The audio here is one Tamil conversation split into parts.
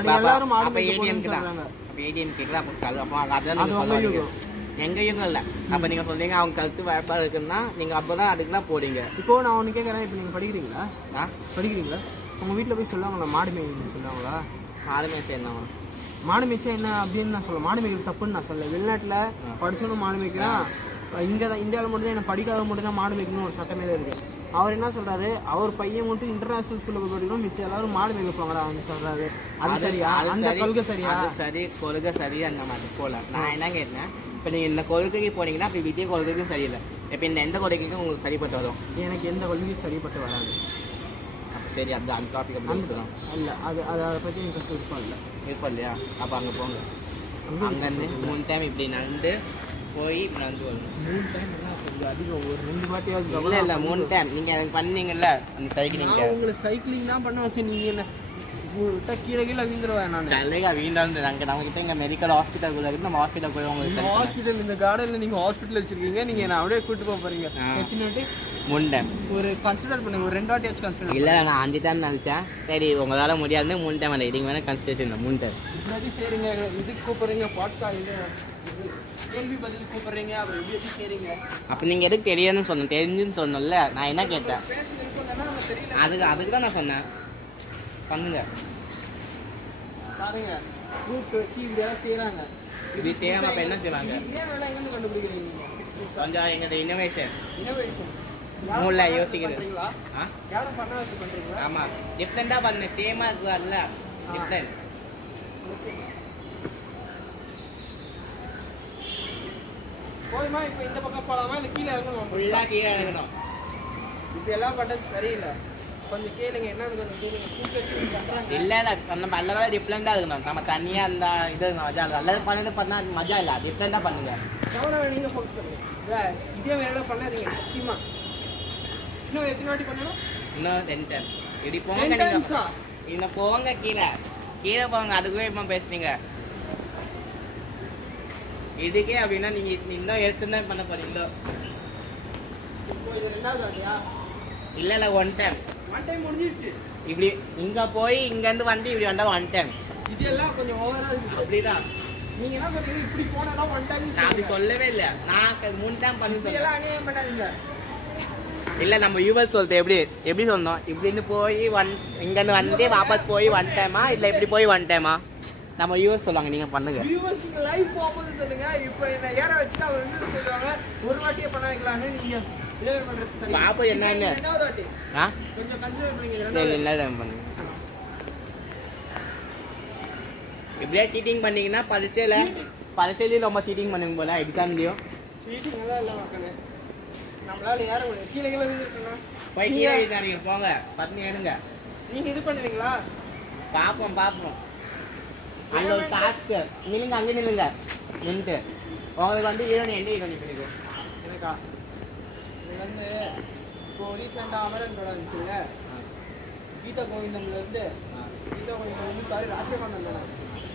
எல்லாரும் அப்போ ஏடிஎம்க்கு தான். அப்போ ஏடிஎம் கேட்குறா அப்போ அதான் நீங்கள் சொல்லுவீங்க. எங்கள் யூகம் இல்லை. அப்போ நீங்கள் சொல்றீங்க அவங்க கழுத்து வேப்பாடு இருக்குன்னா நீங்கள் அப்போ தான் அதுக்கு தான் போறீங்க. இப்போ நான் ஒன்று கேட்குறேன், இப்போ நீங்கள் படிக்கிறீங்களா? படிக்கிறீங்களா? உங்கள் வீட்டில் போய் சொல்லுவாங்களா மாடு மேய்க்கணும்னு சொல்லுவாங்களா? மாடு மேய்ச்சா என்ன? மாடு மேய்ச்சா என்ன அப்படின்னு நான் சொல்ல, மாடு மேய்க்கிறது தப்புன்னு நான் சொல்ல. வெளிநாட்டில் படிச்சவனும் மாடு மேய்க்கிறான், இங்கே தான் இந்தியாவில் மட்டும் தான் படிக்காத மட்டும் தான் மாடு மேய்க்கணும்னு ஒரு சட்டமே தான் இருக்குது. அவர் என்ன சொல்கிறாரு, அவர் பையன் மட்டும் இன்டர்நேஷனல் ஸ்கூலில் போய் படிக்கணும், மிச்சம் எல்லாரும் மாடு மேய்க்க போங்கடா அப்படின்னு சொல்கிறாரு. அது சரியா? அந்த கொள்கை சரியா? சரி, கொள்கை சரி. அந்த மாதிரி போல நான் என்ன கேட்டேன், இப்போ நீங்கள் இந்த கொள்கைக்கு போனீங்கன்னா இப்போ வித்திய கொள்கைக்கும் சரியில்லை. இப்போ இந்த எந்த கொள்கைக்கும் உங்களுக்கு சரிப்பட்டு வரும்? எனக்கு எந்த கொள்கைக்கும் சரிப்பட்டு வராது. சரி, அந்த அந்த டாபிக் வந்துக்கலாம் இல்லை, அதை பற்றி எனக்கு விருப்பம் இல்லை. விருப்பம் இல்லையா? அப்போ அங்கே போங்க. அங்கேருந்து 3 டைம் இப்படி நடந்து போய் நடந்து வரணும். 3 டைம் என்ன கொஞ்சம் அதிகம், ஒரு 2 வாட்டியாவது. இல்லை 3 டைம் நீங்கள் எனக்கு பண்ணீங்கல்ல அந்த சைக்கிளிங். உங்களை சைக்கிளிங் தான் பண்ண வச்சு நீங்கள் என்ன விட்டா கீழே விழுந்துருவேன். நான் சரியா வீண்டாந்து நாங்கள் நம்மகிட்ட இங்கே மெடிக்கல் ஹாஸ்பிட்டல் இருக்குது. நம்ம ஹாஸ்பிட்டல் போய் உங்களுக்கு ஹாஸ்பிட்டல் இந்த கார்டனில் நீங்கள் ஹாஸ்பிட்டல் வச்சுருக்கீங்க, நீங்கள் என்ன அப்படியே கூப்பிட்டு போக போகிறீங்க. எத்தனை 3 டைம் ஒரு கன்சிடர் பண்ணுங்க, ஒரு 2 வாட்டியாச்சும் கன்சிடர். இல்லை நான் 5 டைம் நினச்சேன். சரி உங்களால் முடியாது 3 டைம் இல்லை, இதுக்கு வேணால் கன்சிடர் 3 டைம். இப்படி சரிங்க, இதுக்கு கூப்பிட்றீங்க, பாட்கா இது கேள்வி பதில் கூப்பிட்றீங்க, அப்புறம் எப்படி சரிங்க. அப்போ நீங்கள் எதுக்கு தெரியாதுன்னு சொன்னேன், தெரிஞ்சுன்னு சொன்னோம்ல. நான் என்ன கேட்டேன், அதுக்கு தான் நான் சொன்னேன் பண்ணுங்க பாருங்க. கூப்பிட்டு வச்சு இதெல்லாம் செய்கிறாங்க. இது செய்யாமல் அப்போ என்ன செய்வாங்க? ஏன் வேலை எங்கேருந்து கண்டுபிடிக்கிறீங்க? கொஞ்சம் எங்கள் இனோவேஷன் மூளை யோசிக்குது. யாரும் பண்ண வச்சு பண்ணுறீங்களா? ஆமாம், டிஃப்ரெண்ட்டாக பண்ண சேமாக இருக்குல்ல, டிஃப்ரெண்ட். போதுமா? இப்போ இந்த பக்கம் போகலாமா இல்லை கீழே இறங்கணும்? ஃபுல்லாக கீழே இறங்கணும். இதெல்லாம் பண்ணுறது சரியில்லை. கொஞ்சம் கேளுங்க, என்னன்னு கொஞ்சம் கேளுங்க. கூப்பிட்டு இல்லை நம்ம எல்லாரும் டிஃப்ரெண்ட்டாக இருக்கணும். நம்ம தனியாக அந்த இது மஜா இல்லை. எல்லாரும் பண்ணிட்டு பண்ணால் அது மஜா இல்லை. டிஃப்ரெண்ட்டாக பண்ணுங்க. கவனம் நீங்கள் ஃபோக்கஸ் பண்ணுங்க. இதே வேலை பண்ணாதீங்க சத்தியமா. இன்னும் எத்தனை வாட்டி பண்ணணும்? இன்னும் 10 டைம். இப்படி போங்க, இன்னும் போங்க, கீழே கீழே போங்க. அதுக்குள்ளே இப்போ பேசுனீங்க இதுக்கே அப்படின்னா நீங்கள் இன்னும் எடுத்துதான் பண்ண போறீங்க. இது 2வது வாட்டியா? இல்லை 1 டைம். 1 டைம் முடிஞ்சிருச்சு. இப்படி இங்கே போய் இங்கேருந்து வந்து இப்படி வந்தால் 1 டைம். இதெல்லாம் கொஞ்சம் ஓவராக இருக்குது. அப்படிதான் நீங்கள் என்ன சொல்றீங்க, இப்படி போனால் 1 டைம்? நான் அப்படி சொல்லவே இல்லை. நான் 3 டைம் பண்ணி எல்லாம் அநியாயம் பண்ணாதீங்க. இல்லை நம்ம யூஎஸ் சொல்லிட்டு எப்படி சொன்னோம், இப்படின்னு போய் இங்கேருந்து வந்து வாபஸ் போய் 1 டைமா இல்லை இப்படி போய் 1 டைமா? நம்ம யூஎஸ் சொல்லுவாங்க, நீங்கள் பண்ணுங்க. யூஎஸ் லைவ் போகும்போது சொல்லுங்க. இப்போ என்ன ஏற வச்சுட்டு அவர் என்ன சொல்லுவாங்க, ஒரு வாட்டியே பண்ண வைக்கலான்னு நீங்கள் டெலிவரி பண்ணுறது சரி. பாப்பா என்னன்னு 2வது வாட்டி கொஞ்சம் கன்சிடர் பண்ணிங்க. சரி, இல்லை பண்ணுங்க. இப்படியே சீட்டிங் பண்ணீங்கன்னா பரிசையிலையும் ரொம்ப சீட்டிங் பண்ணுங்க போல. எக்ஸாம்லேயும் சீட்டிங் எல்லாம் இல்லை மக்களே. நம்மளால ஏற முடியும். கீழே விழுந்துருக்குண்ணா போய் கீழே எழுதாதீங்க, போங்க பத்னி எடுங்க. நீங்கள் இது பண்ணுவீங்களா? பார்ப்போம். அந்த ஒரு டாஸ்க்கு நில்லுங்க, அங்கே நில்லுங்க. நின்றுட்டு உங்களுக்கு வந்து ஹீரோனி பிடிக்கும்? எனக்கா? இது வந்து இப்போ ரீசெண்டாக அமரன் இருந்துச்சுங்க. கீதா கோவிந்தம்லேருந்து சாரி ராசியமானன் தானே.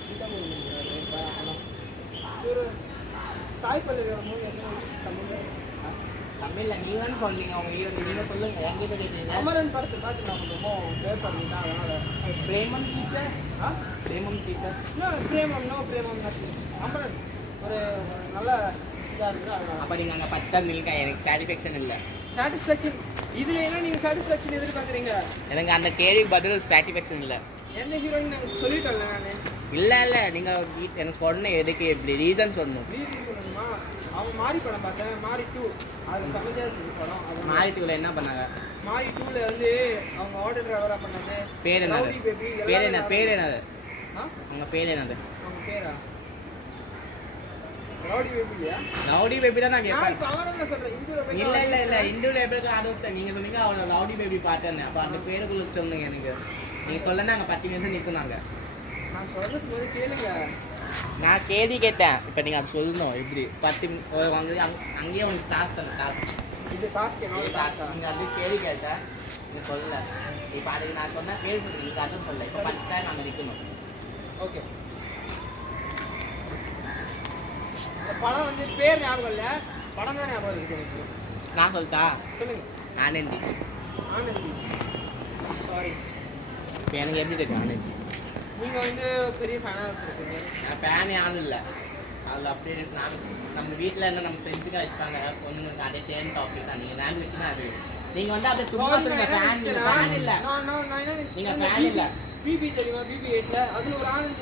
கீதா கோவிந்தம் ஒரு சாய் பல்லவி தமிழில் நீங்கள் சொன்னீங்க, அவங்க ஹீரோனி நீங்கள் சொல்லுங்க. எங்கிட்ட கேட்டீங்க அமரன் படத்தை பார்த்து நான் கொஞ்சம் பேப்பர் அதனால் பிரேமம் டீச்சர். பிரேமம் டீச்சர் பிரேமம் அமரன் ஒரு நல்ல இதாக இருக்குது. அப்போ நீங்கள் அங்கே 10 மில்கா எனக்கு சாட்டிஸ்ஃபேக்ஷன் இல்லை. சாட்டிஸ்ஃபேக்ஷன் இதில் என்ன நீங்கள் சாட்டிஸ்ஃபேக்ஷன் எதிர்பார்க்குறீங்க? எனக்கு அந்த கேள்விக்கு பதில் சாட்டிஸ்ஃபேக்ஷன் இல்லை. என்ன ஹீரோயின் நாங்கள் சொல்லிட்டோம்ல நான். இல்லை நீங்கள் எனக்கு சொன்ன எதுக்கு எப்படி ரீசன் சொல்லணும். ரீசன் சொல்லணுமா? அவங்க மாறி படம் பார்த்தேன், மாறி 2. அதில் சமைச்சா படம். அது மாறி 2ல என்ன பண்ணாங்க? மாறி 2ல வந்து அவங்க ஆர்டர் டிரைவராக பண்ணது. பேர் என்னது? பேர் என்னது? உங்கள் பேர் என்னது? அவங்க பேரா ரவுடி பேபியா? ரவுடி பேபி தான் நான் கேட்பேன். இப்போ அவர் என்ன சொல்கிறேன், இல்லை இந்துல எப்படி ஆர்டர் நீங்கள் சொன்னீங்க அவளை ரவுடி பேபி பார்த்தேன்னு. அப்போ அந்த பேருக்குள்ள சொல்லுங்க எனக்கு. நீங்கள் சொல்லனா அங்கே 10 நிமிஷம் நிற்குனாங்க. நான் சொல்கிறதுக்கு போது கேளுங்க. நான் கேள்வி கேட்டேன், இப்போ நீங்கள் அது சொல்லணும். இப்படி 10 அங்கேயே உனக்கு டாஸ்க் இது டாஸ்க் நீங்கள் அது கேள்வி கேட்டேன், நீங்கள் சொல்லலை. இப்போ அதுக்கு நான் சொன்னேன் பேர் சொல்லுங்க, நீங்கள் அதுவும் சொல்லலை. இப்போ 10 டைம் நம்ம நிற்கணும். ஓகே. இந்த படம் வந்து பேர் ஞாபகம் இல்லை, படம் தான் ஞாபகம் இருக்குது எனக்கு. நான் சொல்லிட்டா? சொல்லுங்க. ஆனந்தி. சாரி. இப்போ எனக்கு எப்படி தெரியும் ஆனந்தி? நீங்கள் வந்து பெரிய ஃபேனாக இருக்கீங்க. நான் ஃபேன் யாரும் இல்லை. அதில் அப்படியே நாங்கள் நம்ம வீட்டில் என்ன நம்ம ஃப்ரெண்ட்ஸுக்காக வச்சுப்பாங்க பொண்ணுங்களுக்கு அதே சேம் டாபிக் தான். நீங்கள் நாங்கள் வச்சுன்னா அது நீங்கள் வந்து அப்படியே சும்மா சொல்லுங்கள் ஃபேன் இல்லை. நான் என்ன நீங்கள் ஃபேன் இல்லை. பிபி தெரியுமா? பிபி 8ல அதில் ஒரு ஆனந்த்